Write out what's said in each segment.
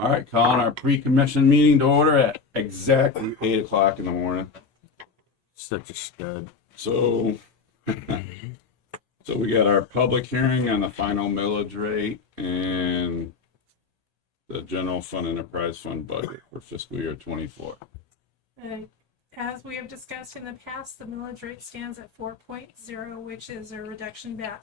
All right, calling our pre-commission meeting to order at exactly 8 o'clock in the morning. Such a stud. So, so we got our public hearing on the final millage rate and the general fund enterprise fund budget for fiscal year 24. As we have discussed in the past, the millage rate stands at 4.0, which is a reduction back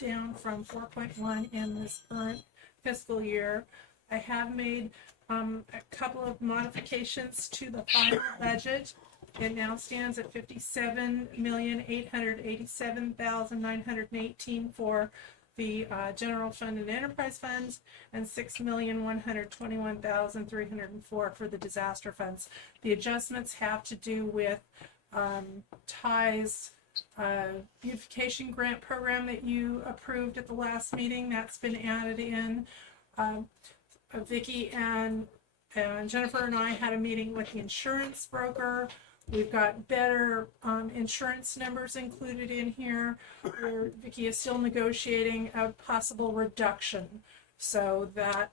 down from 4.1 in this current fiscal year. I have made a couple of modifications to the final budget. It now stands at $57,887,918 for the general fund and enterprise funds, and $6,121,304 for the disaster funds. The adjustments have to do with Ty's beautification grant program that you approved at the last meeting. That's been added in. Vicki and Jennifer and I had a meeting with the insurance broker. We've got better insurance numbers included in here, where Vicki is still negotiating a possible reduction, so that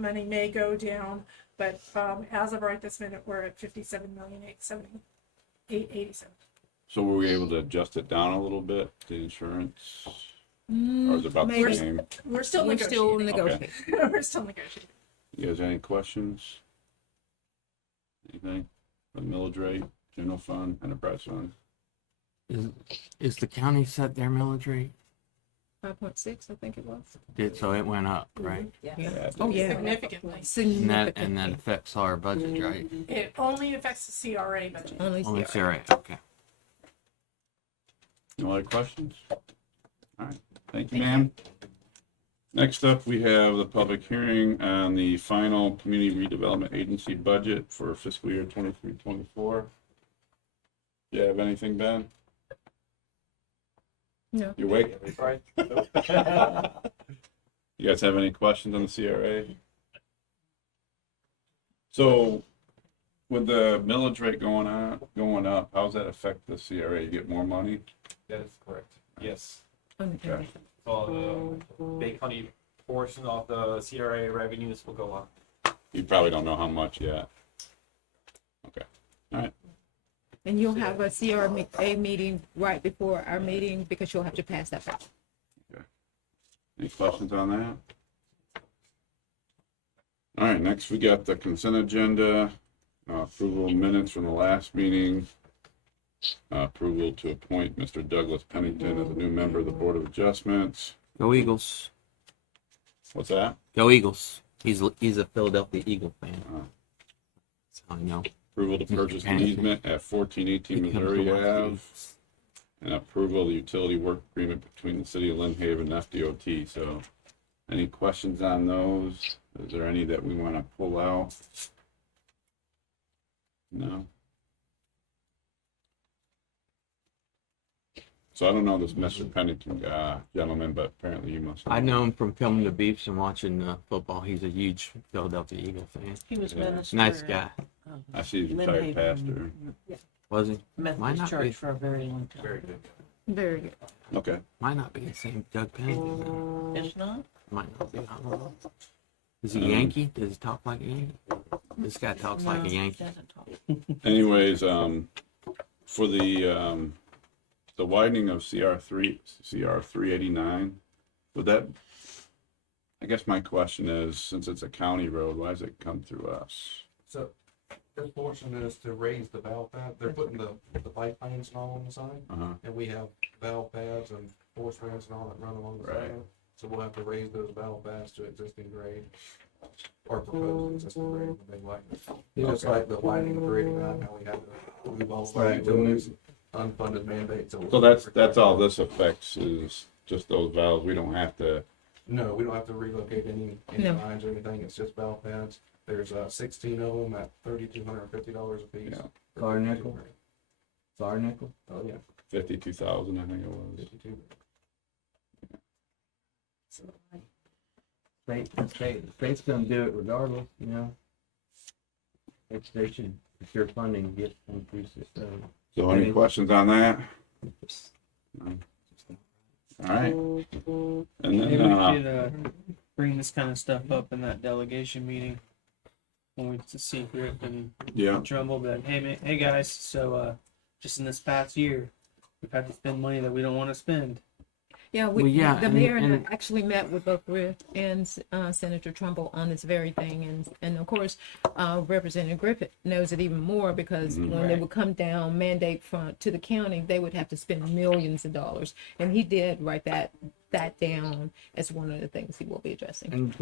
money may go down. But as of right this minute, we're at $57,887,887. So were we able to adjust it down a little bit, the insurance? Or is it about the same? We're still We're still negotiating. negotiating. We're still negotiating. You guys any questions? Anything? The millage rate, general fund, enterprise fund? Is the county set their millage rate? 5.6, I think it was. So it went up, right? Yeah. Oh, yeah. Significantly. And Significantly. that affects our budget, right? It only affects the CRA budget. Only Only CRA. CRA, okay. No other questions? All right, thank you, ma'am. Next up, we have the public hearing on the final community redevelopment agency budget for fiscal year 23-24. Do you have anything, Ben? No. You awake? You guys have any questions on the CRA? So, with the millage rate going up, how does that affect the CRA? You get more money? That is correct. Yes. Okay. So the Bay County portion of the CRA revenues will go up. You probably don't know how much yet. Okay. All right. And you'll have a CRA meeting right before our meeting because you'll have to pass that budget. Any questions on that? All right, next we got the consent agenda, approval of minutes from the last meeting, approval to appoint Mr. Douglas Pennington as a new member of the Board of Adjustments. Go Eagles. What's that? Go Eagles. He's a Philadelphia Eagle fan. That's how I know. Approval to purchase an easement at 1418 Missouri Ave, and approval of the utility work agreement between the city of Lynn Haven and FDOT. So, any questions on those? Is there any that we want to pull out? No. So I don't know this Mr. Pennington gentleman, but apparently you must. I know him from coming to Beefs and watching football. He's a huge Philadelphia Eagle fan. He was Yeah. minister. Nice guy. I see he's a Lynn retired Haven. pastor. Was he? Might Methodist not Church be. for a very long time. Very good. Very good. Okay. Might not be the same Doug Pennington. though. It's not? Might not be. I don't know. Is he Yankee? Does he talk like a Yankee? This guy talks like No, a Yankee. doesn't talk. Anyways, for the widening of CR 389, would that? I guess my question is, since it's a county road, why does it come through us? So this portion is to raise the valve pad. They're putting the bike lanes and all on the side, and we have valve pads and force rams and all that run along the Right. side. So we'll have to raise those valve pads to existing grade, or proposed existing grade when they widen it. Just like the widening of 389, how we have to move all the Right. utilities, unfunded mandates. So that's all this affects is just those valves. We don't have to. No, we don't have to relocate any No. lines or anything. It's just valve pads. There's 16 of them at $3,250 a piece. Yeah. Car nickel? Car nickel? Oh, yeah. 52,000, I think it was. 52. State's gonna do it regardless, you know. If they should, if your funding gets increased, So any questions on that? No. All right. And Maybe then, we should bring this kind of stuff up in that delegation meeting. when we see Griff and Yeah. Trumbull, but hey, man, hey guys, so just in this past year, we've had to spend money that we don't want to spend. Yeah, Well, yeah, the and- mayor and and- I actually met with both Griff and Senator Trumbull on this very thing, and of course, Representative Griffith knows it even more because when they would come down mandate to the county, they would have to spend millions of dollars, and he did write that down as one of the things he will be addressing. And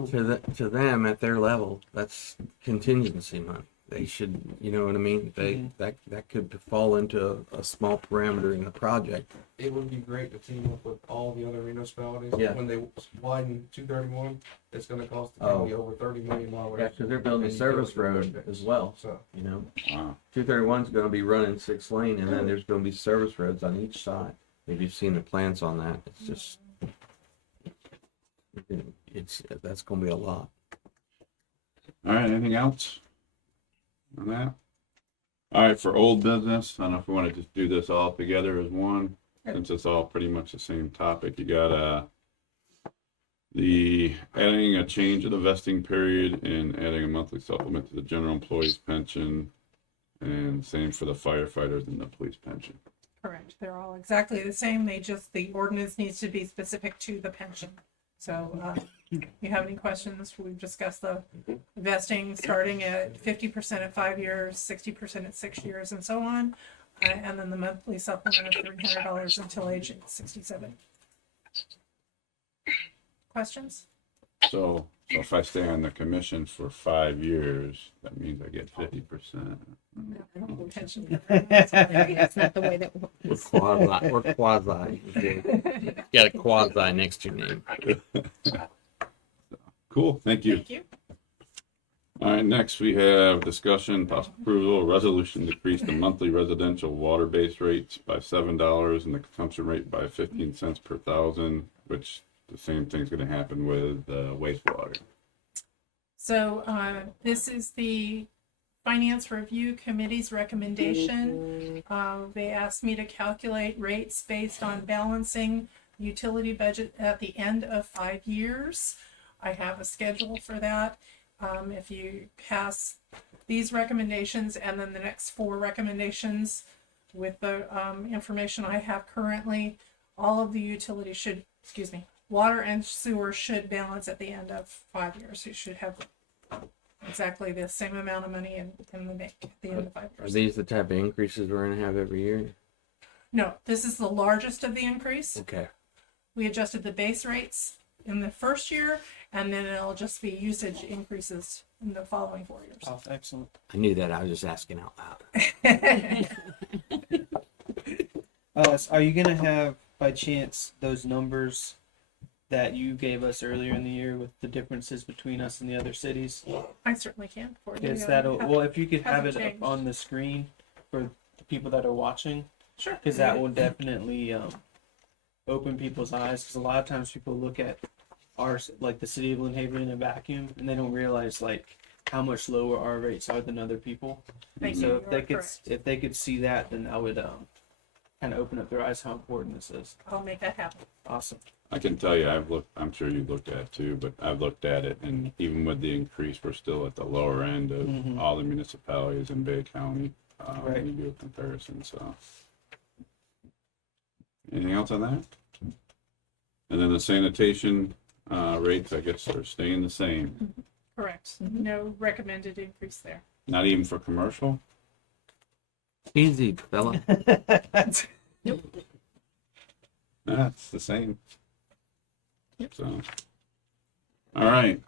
to them at their level, that's contingency money. They should, you know what I mean? That could fall into a small parameter in the project. It would be great to team up with all the other municipalities. Yeah. When they widen 231, it's gonna cost the Oh. county over $30 million. Yeah, because they're building a service road as well. So, You know, Wow. 231 is going to be running 6-lane, and then there's going to be service roads on each side. If you've seen the plans on that, it's just that's going to be a lot. All right, anything else on that? All right, for old business, I don't know if we want to just do this all together as one, since it's all pretty much the same topic. You got the adding a change of the vesting period and adding a monthly supplement to the general employees pension, and same for the firefighters and the police pension. Correct. They're all exactly the same. The ordinance needs to be specific to the pension. So, you have any questions? We've discussed the vesting starting at 50% at 5 years, 60% at 6 years, and so on. And then the monthly supplement of $300 until age 67. Questions? So if I stay on the commission for 5 years, that means I get 50%. Pension. That's not the way that. We're quasi. You got a quasi next to your name. Cool, thank you. Thank you. All right, next we have discussion, possible approval, resolution to decrease the monthly residential water base rates by $7 and the consumption rate by 15 cents per thousand, which the same thing's gonna happen with wastewater. So this is the Finance Review Committee's recommendation. They asked me to calculate rates based on balancing utility budget at the end of 5 years. I have a schedule for that. If you pass these recommendations and then the next 4 recommendations with the information I have currently, all of the utilities should, water and sewer should balance at the end of 5 years. You should have exactly the same amount of money in the bank at the end of 5 Are years. these the type of increases we're going to have every year? No, this is the largest of the increase. Okay. We adjusted the base rates in the first year, and then it'll just be usage increases in the following 4 years. Oh, excellent. I knew that. I was just asking out loud. Are you gonna have by chance those numbers that you gave us earlier in the year with the differences between us and the other cities? I certainly can for you. Because that'll, well, if you could have it Hasn't up changed. on the screen for the people that are watching, Sure. because that will definitely open people's eyes. Because a lot of times people look at like the city of Lynn Haven in a vacuum, and they don't realize like how much lower our rates are than other people. Thank So you. if You they are could, correct. if they could see that, then that would kind of open up their eyes how important this is. I'll make that happen. Awesome. I can tell you, I'm sure you looked at it too, but I've looked at it, and even with the increase, we're still at the lower end of Mhm. all the municipalities in Bay County, Right. when you do a comparison, so. Anything else on that? And then the sanitation, rates, I guess, are staying the same, Correct. No recommended increase there. not even for commercial? Easy, fella. That's the same. So, all right,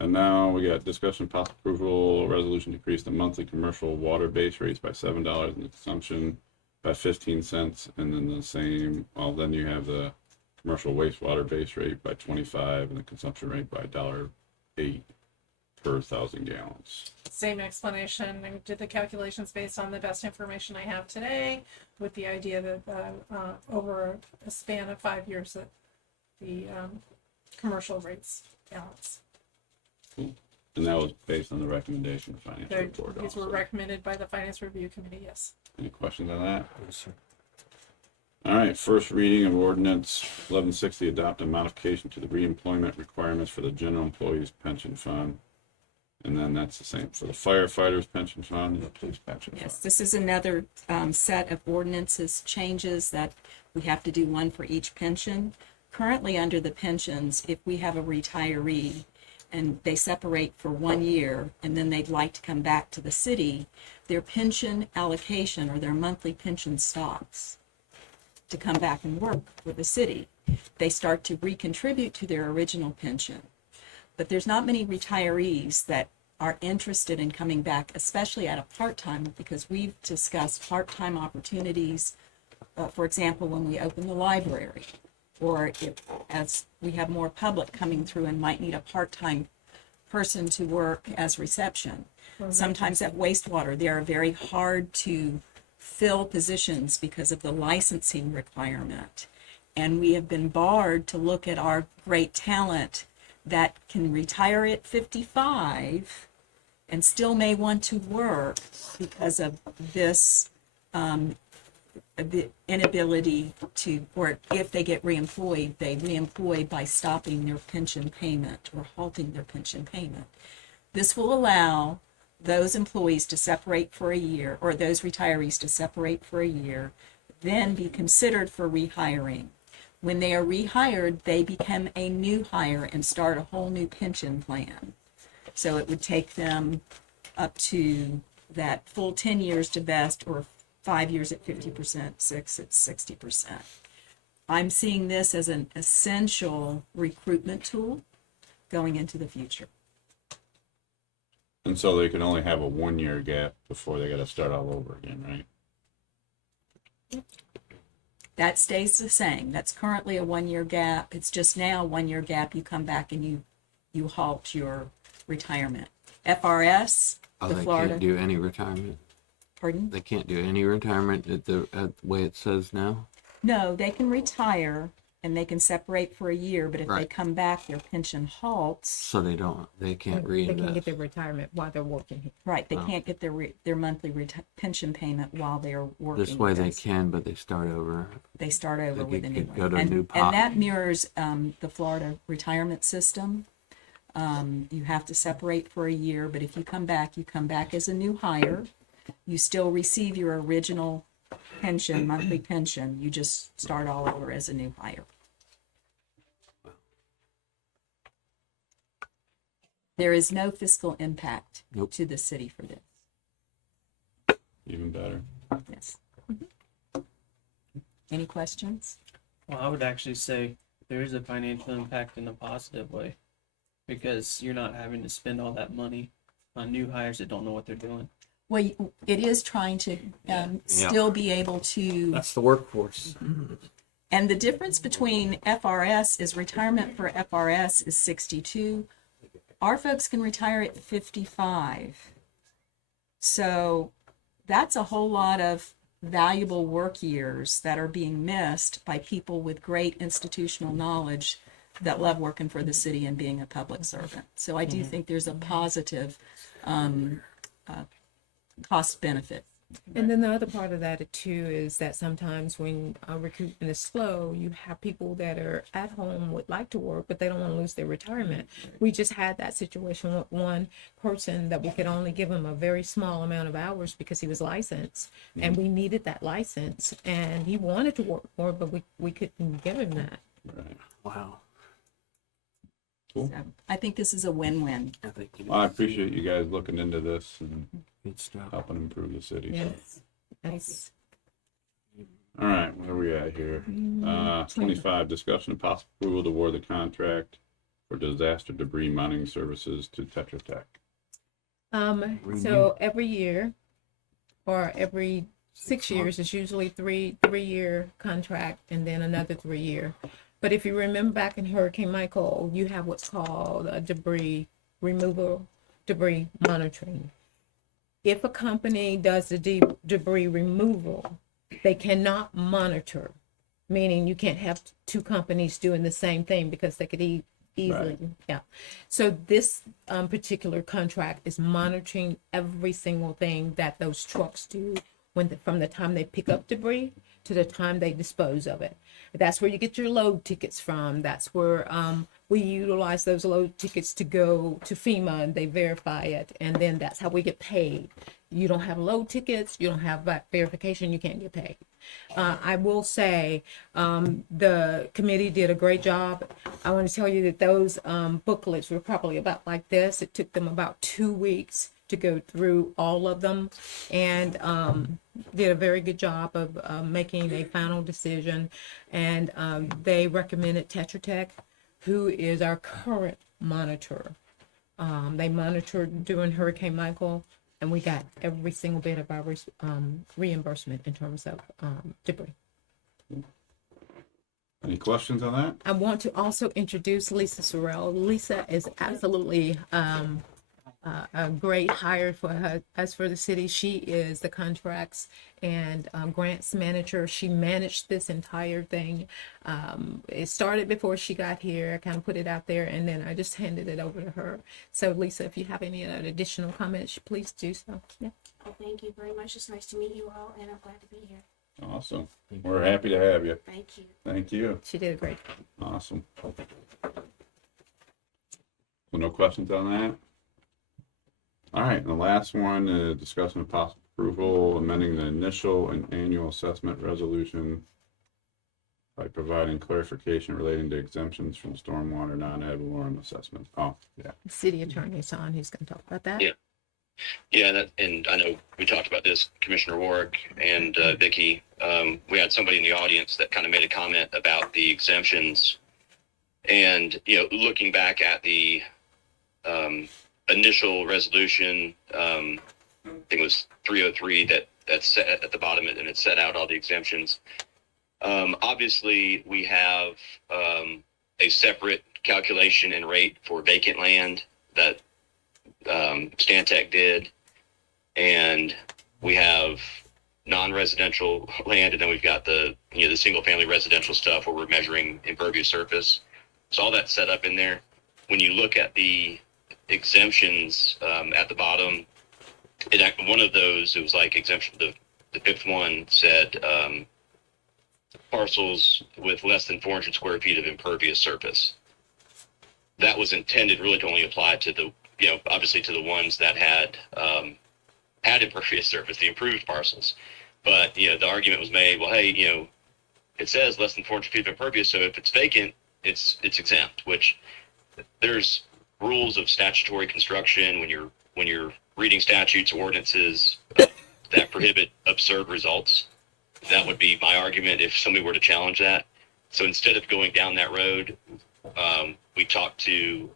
and now we got discussion possible approval, resolution to increase the monthly commercial water base rates by $7 and the consumption by 15 cents, and then the same, well, then you have the commercial wastewater base rate by 25 and the consumption rate by $1.08 per 1,000 gallons. Same explanation. I did the calculations based on the best information I have today, with the idea that over a span of 5 years that the commercial rates balance. And that was based on the recommendation of Finance Report These were also. recommended by the Finance Review Committee, yes. Any questions on that? All right, first reading of ordinance 1160, adopt a modification to the reemployment requirements for the general employees pension fund. And then that's the same for the firefighters pension fund and the police pension fund. Yes, this is another set of ordinances changes that we have to do one for each pension. Currently, under the pensions, if we have a retiree and they separate for 1 year and then they'd like to come back to the city, their pension allocation or their monthly pension stops to come back and work for the city. They start to recontribute to their original pension. But there's not many retirees that are interested in coming back, especially at a part-time, because we've discussed part-time opportunities, for example, when we open the library, or if, as we have more public coming through and might need a part-time person to work as reception. Sometimes at wastewater, they are very hard to fill positions because of the licensing requirement. And we have been barred to look at our great talent that can retire at 55 and still may want to work because of this the inability to, or if they get reemployed, they reemploy by stopping their pension payment or halting their pension payment. This will allow those employees to separate for a year, or those retirees to separate for a year, then be considered for rehiring. When they are rehired, they become a new hire and start a whole new pension plan. So it would take them up to that full 10 years to vest, or 5 years at 50%, 6 at 60%. I'm seeing this as an essential recruitment tool going into the future. And so they can only have a 1 year gap before they gotta start all over again, right? That stays the same. That's currently a 1 year gap. It's just now 1 year gap. You come back and you halt your retirement. FRS, Oh, the they Florida, can't do any retirement. pardon? They can't do any retirement at the way it says now. No, they can retire and they can separate for a year, but if they Right. come back, their pension halts. So they can't They can reinvest. get their retirement while they're working here. Right, they Wow. can't get their monthly pension payment while they're working. This way with they us. can, but they start over. They start over They with a new could go one. to a new And pot. that mirrors the Florida retirement system. You have to separate for a year, but if you come back as a new hire. You still receive your original pension, monthly pension. You just start all over as a new hire. There is no fiscal impact Nope. to the city for this. Even better. Yes. Any questions? Well, I would actually say there is a financial impact in a positive way, because you're not having to spend all that money on new hires that don't know what they're doing. Well, it is trying to still be able to, That's the workforce. and the difference between FRS is retirement for FRS is 62. Our folks can retire at 55. So that's a whole lot of valuable work years that are being missed by people with great institutional knowledge that love working for the city and being a public servant. So I do think there's a positive cost benefit. And then the other part of that too is that sometimes when recruitment is slow, you have people that are at home would like to work, but they don't want to lose their retirement. We just had that situation with one person that we could only give him a very small amount of hours because he was licensed, and we needed that license, and he wanted to work more, but we couldn't give him that. Right. Wow. Cool. So I think this is a win-win. I think it Well, I is. appreciate you guys looking into this and Good stuff. helping improve the city. Yes. That's All right, where are we at here? 25, discussion and possible approval to award the contract for disaster debris mining services to Tetra Tech. So every year, or every 6 years, it's usually three-year contract, and then another 3 year. But if you remember back in Hurricane Michael, you have what's called a debris removal, debris monitoring. If a company does the debris removal, they cannot monitor, meaning you can't have two companies doing the same thing because they could easily, yeah. So this particular contract is monitoring every single thing that those trucks do from the time they pick up debris to the time they dispose of it. That's where you get your load tickets from. That's where we utilize those load tickets to go to FEMA and they verify it, and then that's how we get paid. You don't have load tickets, you don't have that verification, you can't get paid. I will say, the committee did a great job. I want to tell you that those booklets were probably about like this. It took them about 2 weeks to go through all of them, and did a very good job of making a final decision. And they recommended Tetra Tech, who is our current monitor. They monitored during Hurricane Michael, and we got every single bit of our reimbursement in terms of debris. Any questions on that? I want to also introduce Lisa Sorrell. Lisa is absolutely a great hire for us for the city. She is the contracts and grants manager. She managed this entire thing. It started before she got here. I kind of put it out there, and then I just handed it over to her. So Lisa, if you have any additional comments, please do so. Yeah. Well, thank you very much. It's nice to meet you all, and I'm glad to be here. Awesome. We're happy to have you. Thank you. Thank you. She did a great job. Awesome. So no questions on that? All right, and the last one, discussing possible approval, amending the initial and annual assessment resolution by providing clarification relating to exemptions from stormwater non-ad valorem assessment. Oh, yeah. The city attorney's on. Who's going to talk about that? Yeah. Yeah, and I know we talked about this, Commissioner Warwick and Vicky. We had somebody in the audience that kind of made a comment about the exemptions, and looking back at the initial resolution, I think it was 303 that's set at the bottom, and it set out all the exemptions. Obviously, we have a separate calculation and rate for vacant land that Stantec did, and we have non-residential land, and then we've got the the single-family residential stuff where we're measuring impervious surface. So all that's set up in there. When you look at the exemptions at the bottom, one of those, it was like exemption, the fifth one said parcels with less than 400 square feet of impervious surface. That was intended really to only apply to the obviously to the ones that had impervious surface, the improved parcels. But the argument was made, well, hey, it says less than 400 feet of impervious, so if it's vacant, it's exempt. Which there's rules of statutory construction when you're reading statutes, ordinances that prohibit absurd results. That would be my argument if somebody were to challenge that. So instead of going down that road, we talked to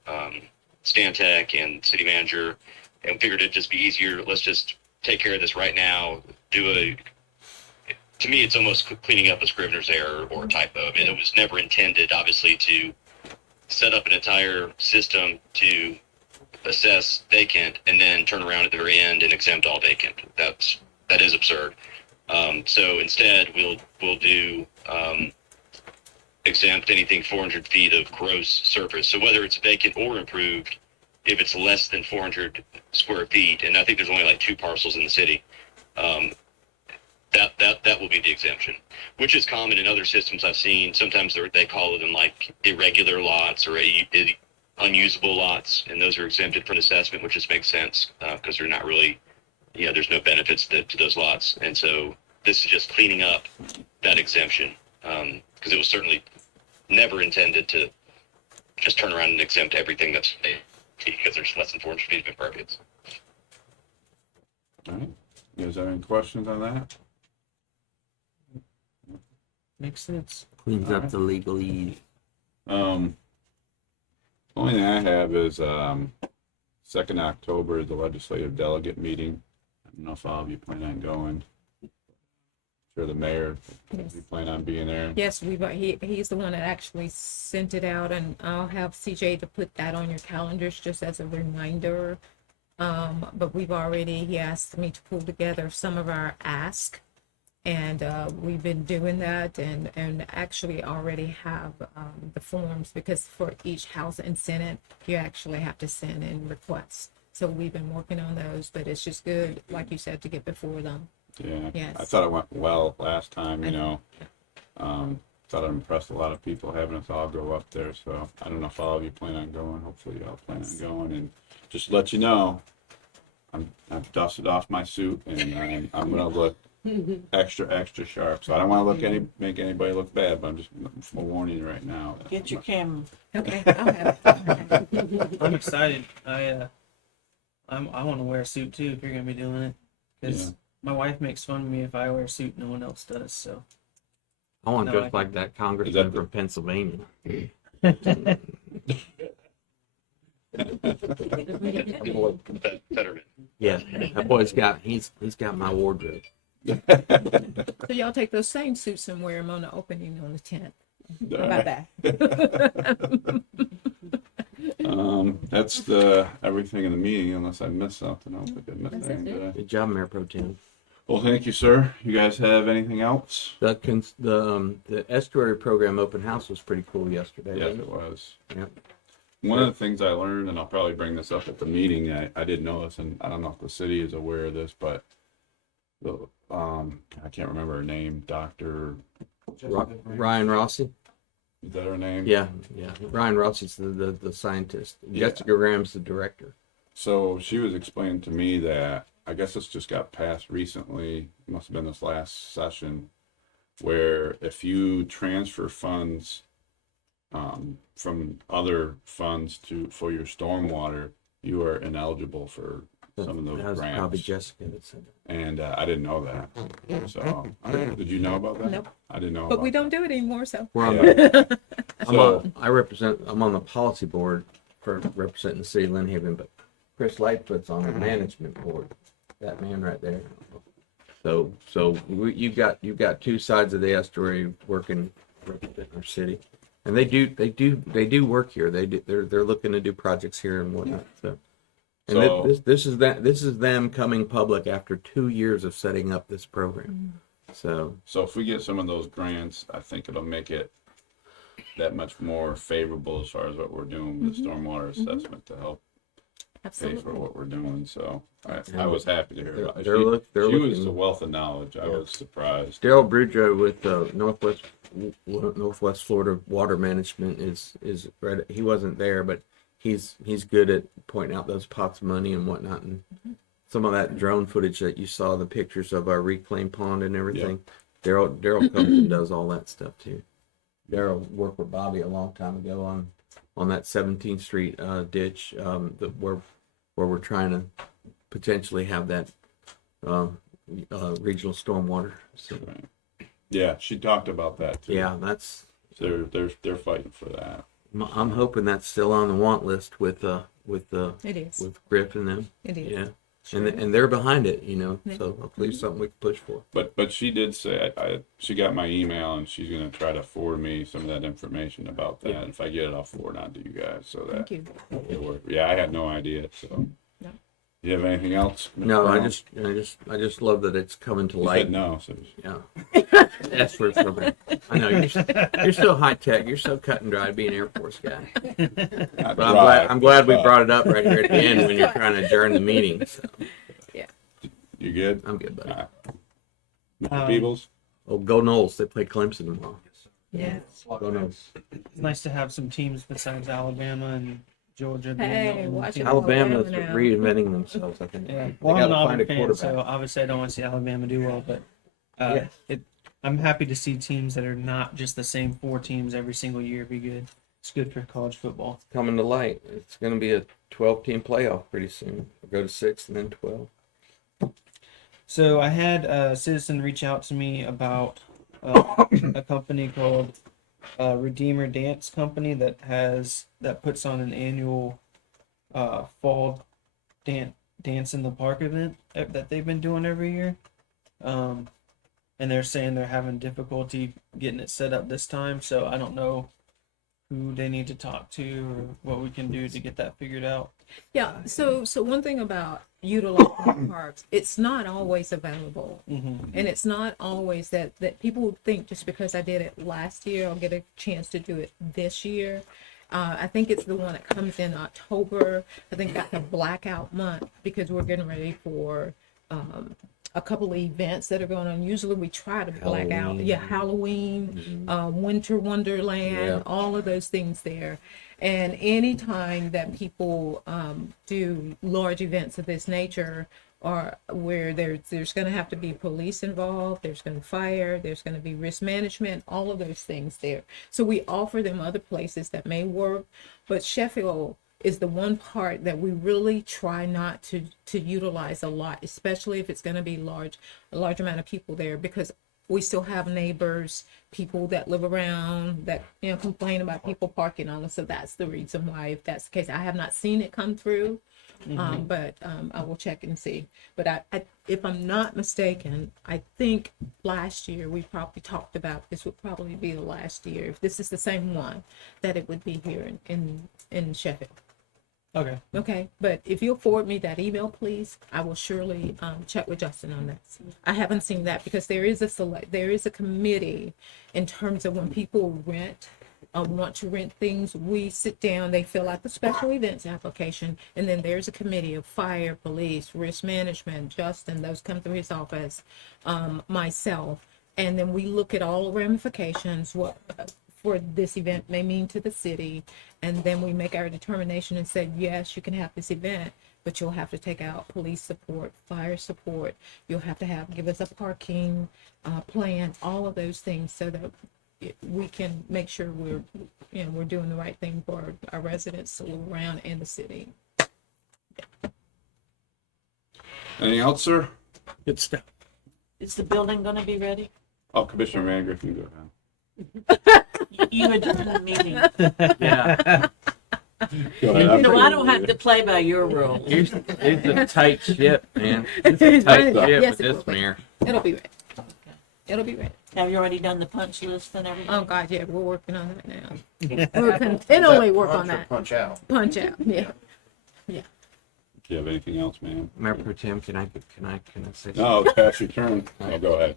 Stantec and city manager and figured it'd just be easier. Let's just take care of this right now. To me, it's almost cleaning up a Scrivener's error or typo. I mean, it was never intended, obviously, to set up an entire system to assess vacant and then turn around at the very end and exempt all vacant. That is absurd. So instead, we'll do exempt anything 400 feet of gross surface. So whether it's vacant or improved, if it's less than 400 square feet, and I think there's only like 2 parcels in the city, that will be the exemption, which is common in other systems I've seen. Sometimes they call them like irregular lots or unusable lots, and those are exempted from assessment, which just makes sense because they're not really, there's no benefits to those lots. And so this is just cleaning up that exemption because it was certainly never intended to just turn around and exempt everything that's because there's less than 400 feet of impervious. All right. Is there any questions on that? Makes sense. Cleans All up right. the legalese. Only thing I have is 2nd October is the legislative delegate meeting. I don't know if all of you plan on going. Sure, the mayor, Yes. you plan on being there. Yes, he's the one that actually sent it out, and I'll have CJ to put that on your calendars just as a reminder. But he asked me to pull together some of our ask, and we've been doing that, and actually already have the forms, because for each House and Senate, you actually have to send in requests. So we've been working on those, but it's just good, like you said, to get before them. Yeah. Yes. I thought it went well last time, thought it impressed a lot of people having us all go up there. So I don't know if all of you plan on going. Hopefully y'all plan on going. And just to let you know, I've dusted off my suit and I'm gonna look extra sharp. So I don't want to make anybody look bad, but I'm just warning you right now. Get your camera. Okay, I'll have it. I'm excited. I want to wear a suit too if you're gonna be doing it, because Yeah. my wife makes fun of me if I wear a suit. No one else does. So I want No, just I like that congressman Is that the- from Pennsylvania. Fetterman. Yeah, that boy's got he's got my wardrobe. So y'all take those same suits and wear them on the opening on the 10th. How about that? That's everything in the meeting, unless I missed something. I don't think I missed That's anything, it. did I? Good job, Mayor Pro Tem. Well, thank you, sir. You guys have anything else? The estuary program open house was pretty cool yesterday. Yes, wasn't it was. Yep. One of the things I learned, and I'll probably bring this up at the meeting, I didn't know this, and I don't know if the city is aware of this, but I can't remember her name, Dr. Ryan Rossi? Is that her name? Yeah. Ryan Rossi's the scientist. Yeah. Jessica Graham's the director. So she was explaining to me that, I guess this just got passed recently, must have been this last session, where if you transfer funds from other funds for your stormwater, you are ineligible for some of those That was grants. probably Jessica that said that. And I didn't know that. So, did you know about that? Nope. I didn't know. But we about don't do it anymore, so. We're on Yeah. the, So- I'm on the policy board for representing the city of Lynn Haven, but Chris Lightfoot's on the management board. That man right there. So you've got two sides of the estuary working representing our city, and they do work here. They're looking to do projects here and whatnot. So. And So- this is them coming public after 2 years of setting up this program. So if we get some of those grants, I think it'll make it that much more favorable as far as what we're doing with the stormwater assessment to help pay for Absolutely. what we're doing. So I was happy to hear about it. they're She was looking- a wealth of knowledge. I Yeah. was surprised. Daryl Brudrow with Northwest Florida Water Management is right. He wasn't there, but he's good at pointing out those pots of money and whatnot, and some of that drone footage that you saw, the pictures of our reclaimed pond and everything. Daryl comes and does all that stuff too. Daryl worked with Bobby a long time ago on that 17th Street ditch where we're trying to potentially have that regional stormwater. So, Right. Yeah, she talked about that too. yeah, that's. So they're fighting for that. I'm hoping that's still on the want list with It is. with Griff and them. It is. Yeah, and they're behind it, Yeah. So hopefully it's something we can push for. But she did say she got my email and she's gonna try to forward me some of that information about that. Yeah. If I get it, I'll forward it on to you guys so that Thank you. it'll work. Yeah, I had no idea. So, No. you have anything else? Mr. No, I Brown? just love that it's coming to You light. said no. So Yeah, that's where it's from. I know you're so high tech. You're so cut and dry being an Air Force guy. not But dry, I'm glad we but- brought it up right here at the end when you're trying to adjourn the meeting. So You good? I'm good, buddy. Mr. Peebles? Oh, go Knowles! They play Clemson tomorrow. Yeah. Go Knowles! it's nice to have some teams besides Alabama and Georgia. being Hey, the watch team. it. Alabama's Alabama now. reinventing themselves. I think. Yeah, They well, I'm gotta an find a Auburn fan, quarterback. so obviously I don't want to see Alabama do well, but Yeah. I'm happy to see teams that are not just the same four teams every single year be good. It's good for college football. Coming to light. It's going to be a 12-team playoff pretty soon. We'll go to 6 and then 12. So I had a citizen reach out to me about a company called Redeemer Dance Company that puts on an annual fall dance in the park event that they've been doing every year. And they're saying they're having difficulty getting it set up this time, so I don't know who they need to talk to or what we can do to get that figured out. Yeah. So one thing about utilizing parks, it's not always available. Mm-hmm. And it's not always that people think just because I did it last year, I'll get a chance to do it this year. I think it's the one that comes in October. I think that's a blackout month because we're getting ready for a couple of events that are going on. Usually we try to black out. Halloween. Yeah, Halloween, Winter Wonderland, Yeah. all of those things there. And anytime that people do large events of this nature, or where there's going to have to be police involved, there's going to fire, there's going to be risk management, all of those things there. So we offer them other places that may work, but Sheffield is the one part that we really try not to utilize a lot, especially if it's going to be a large amount of people there, because we still have neighbors, people that live around that, complain about people parking on us. So that's the reason why, if that's the case. I have not seen it come through, but I will check and see. But I, if I'm not mistaken, I think last year we probably talked about this would probably be the last year, if this is the same one, that it would be here in Sheffield. Okay. Okay, but if you'll forward me that email, please, I will surely check with Justin on that. I haven't seen that because there is a committee in terms of when people want to rent things. We sit down, they fill out the special events application, and then there's a committee of fire, police, risk management, Justin, those come through his office, myself, and then we look at all the ramifications, what for this event may mean to the city, and then we make our determination and say, yes, you can have this event, but you'll have to take out police support, fire support, you'll have to give us a parking plan, all of those things, so that we can make sure we're doing the right thing for our residents to live around and the city. Anything else, sir? Good stuff. Is the building gonna be ready? Oh, Commissioner Van Griffin, you go ahead. You adjourned the meeting, Yeah. Go ahead. so I don't have to play by your rules. It's a tight ship, man. It's a tight ship Yes, with it this will be. mayor. It'll be ready. It'll be ready. Have you already done the punch list and everything? Oh God, yeah, we're working on that now. We're continually work on that. Punch out. Punch out, yeah. Do you have anything else, ma'am? Mayor Pro Tem, can I say something? No, it's past your turn. Oh, go ahead.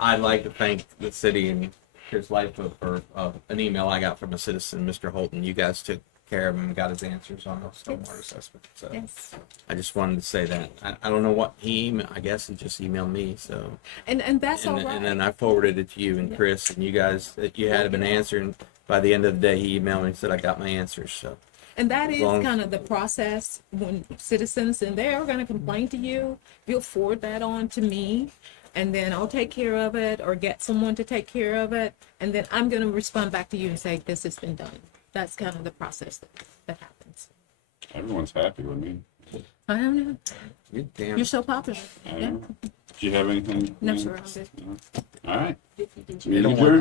I'd like to thank the city and Chris Lightfoot for an email I got from a citizen, Mr. Holton. You guys took care of him and got his answers on those stormwater assessments. So Yes. I just wanted to say that. I don't know what I guess he just emailed me. So And that's all and right. then I forwarded it to you and Chris and you guys that you had been answering. By the end of the day, he emailed me and said I got my answers. So And that is long as- kind of the process when citizens, and they are going to complain to you, you'll forward that on to me, and then I'll take care of it or get someone to take care of it. And then I'm going to respond back to you and say, this has been done. That's kind of the process that happens. Everyone's happy with me. I don't know. you're damn. You're so popular. I Yeah. don't know. Do you have anything? No, ma'am? sir, I'm good. No? All right. They Meeting don't want- adjourned.